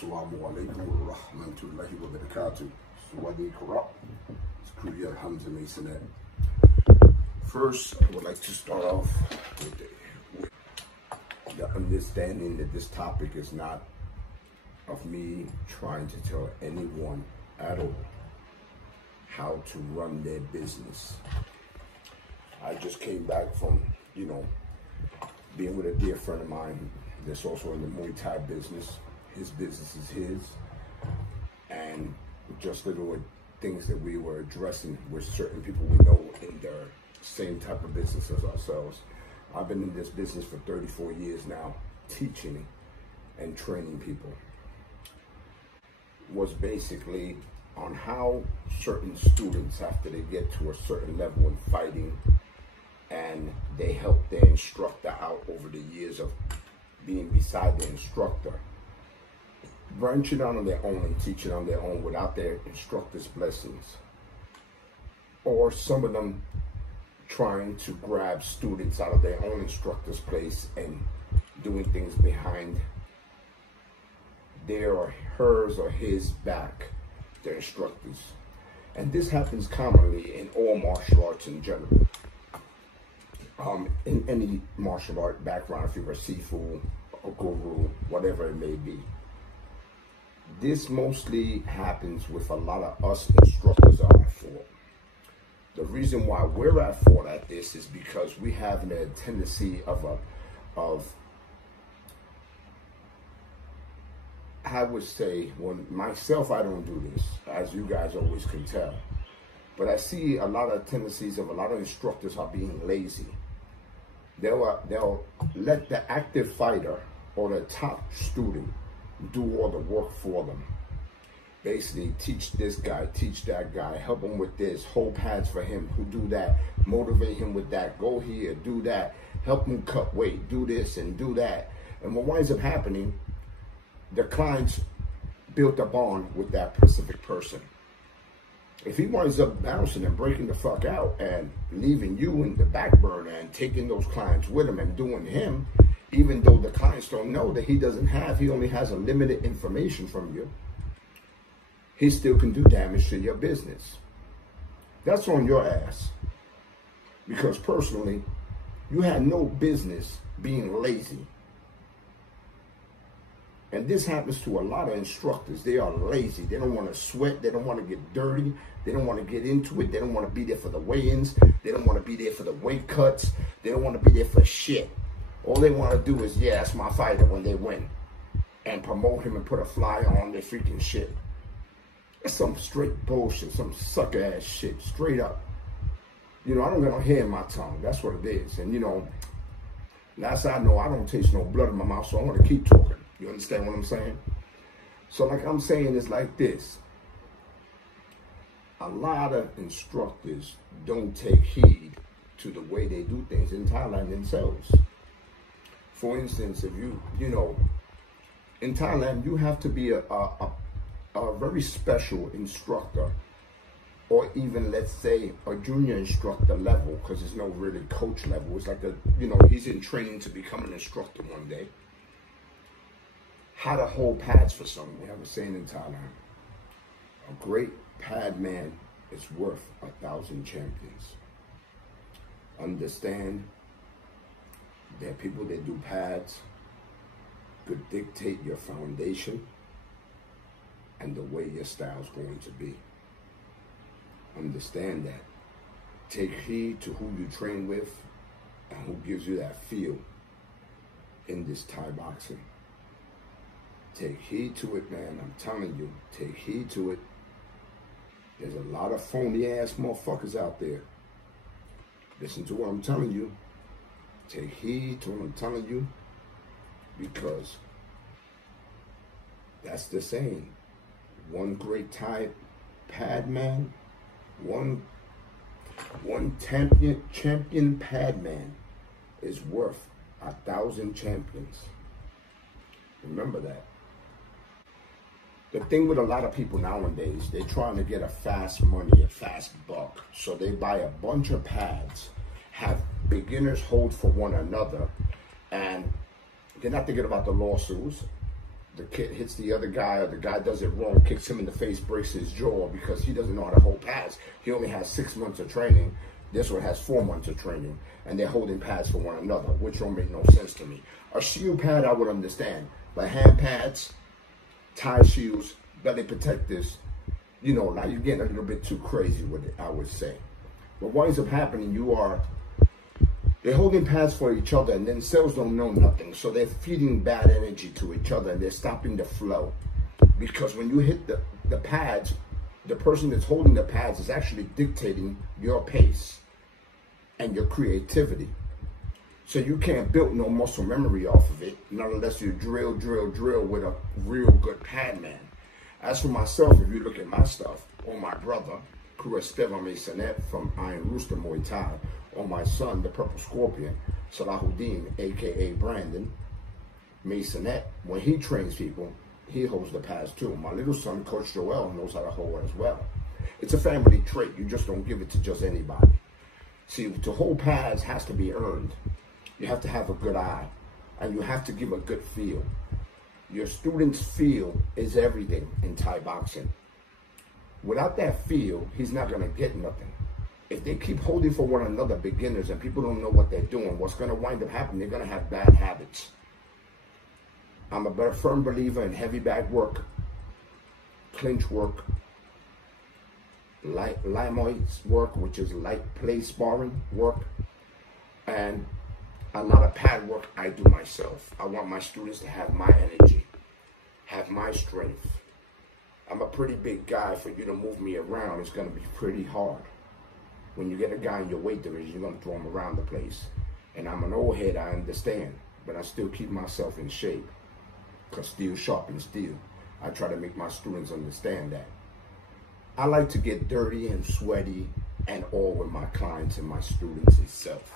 Assalamu alaykum wa rahmatullahi wa barakatuh. Sawadee, khrup. It's Kruyod Hamzah Maisonet. First, I would like to start off with the understanding that this topic is not of me trying to tell anyone at all how to run their business. I just came back from, being with a dear friend of mine that's also in the Muay Thai business. His business is his, and just little things that we were addressing with certain people we know in their same type of business as ourselves. I've been in this business for 34 years now, teaching and training people. Was basically on how certain students, after they get to a certain level in fighting, and they help their instructor out over the years of being beside the instructor, branching out on their own and teaching on their own without their instructor's blessings. Or some of them trying to grab students out of their own instructor's place and doing things behind their or hers or his back, their instructors. And this happens commonly in all martial arts in general. In any martial art background, if you're a Sifu, a guru, whatever it may be. This mostly happens with a lot of us instructors are at fault. The reason why we're at fault at this is because we have a tendency I would say, myself, I don't do this, as you guys always can tell. But I see a lot of tendencies of a lot of instructors are being lazy. They'll let the active fighter or the top student do all the work for them. Basically, teach this guy, teach that guy, help him with this, hold pads for him, who do that, motivate him with that, go here, do that, help him cut weight, do this and do that. And what winds up happening, the clients built a bond with that specific person. If he winds up bouncing and breaking the fuck out and leaving you in the back burner and taking those clients with him and doing him, even though the clients don't know that he only has a limited information from you, he still can do damage to your business. That's on your ass. Because personally, you had no business being lazy. And this happens to a lot of instructors. They are lazy. They don't want to sweat. They don't want to get dirty. They don't want to get into it. They don't want to be there for the weigh-ins. They don't want to be there for the weight cuts. They don't want to be there for shit. All they want to do is, yeah, that's my fighter when they win. And promote him and put a flyer on their freaking shit. That's some straight bullshit, some sucker-ass shit, straight up. I don't got no hair in my tongue. That's what it is. And, last I know, I don't taste no blood in my mouth, so I want to keep talking. You understand what I'm saying? So like I'm saying, it's like this. A lot of instructors don't take heed to the way they do things in Thailand themselves. For instance, if in Thailand, you have to be a very special instructor, or even, let's say, a junior instructor level, because there's no really coach level. It's like he's in training to become an instructor one day. How to hold pads for someone. We have a saying in Thailand. A great pad man is worth 1,000 champions. Understand that people that do pads could dictate your foundation and the way your style's going to be. Understand that. Take heed to who you train with and who gives you that feel in this Thai boxing. Take heed to it, man. I'm telling you, take heed to it. There's a lot of phony ass motherfuckers out there. Listen to what I'm telling you. Take heed to what I'm telling you, because that's the saying. One great Thai pad man, one champion pad man is worth 1,000 champions. Remember that. The thing with a lot of people nowadays, they're trying to get a fast money, a fast buck. So they buy a bunch of pads, have beginners hold for one another, and they're not thinking about the lawsuits. the kid hits the other guy, or the guy does it wrong, kicks him in the face, breaks his jaw because he doesn't know how to hold pads. He only has 6 months of training. This one has 4 months of training, and they're holding pads for one another, which don't make no sense to me. A shield pad, I would understand, but hand pads, tie shields, belly protectors, you know, now you're getting a little bit too crazy with it, I would say. But what ends up happening, they're holding pads for each other, and then cells don't know nothing. So they're feeding bad energy to each other, and they're stopping the flow. Because when you hit the pads, the person that's holding the pads is actually dictating your pace and your creativity. So you can't build no muscle memory off of it, not unless you drill with a real good pad man. As for myself, if you look at my stuff, or my brother, Kruyod Hamzah Maisonet from Muay Thai, or my son, the Purple Scorpion, Sawadee, aka Brandon Maisonet, when he trains people, he holds the pads too. My little son, Coach Joel, knows how to hold as well. It's a family trait. You just don't give it to just anybody. See, to hold pads has to be earned. You have to have a good eye, and you have to give a good feel. Your student's feel is everything in Thai boxing. Without that feel, he's not going to get nothing. If they keep holding for one another, beginners, and people don't know what they're doing, what's going to wind up happening, they're going to have bad habits. I'm a firm believer in heavy bag work, clinch work, light work, which is light play sparring work, and a lot of pad work I do myself. I want my students to have my energy, have my strength. I'm a pretty big guy. For you to move me around, it's going to be pretty hard. When you get a guy in your weight division, you're going to throw him around the place. And I'm an old head, I understand, but I still keep myself in shape. Because steel sharpens steel. I try to make my students understand that. I like to get dirty and sweaty and all with my clients and my students itself.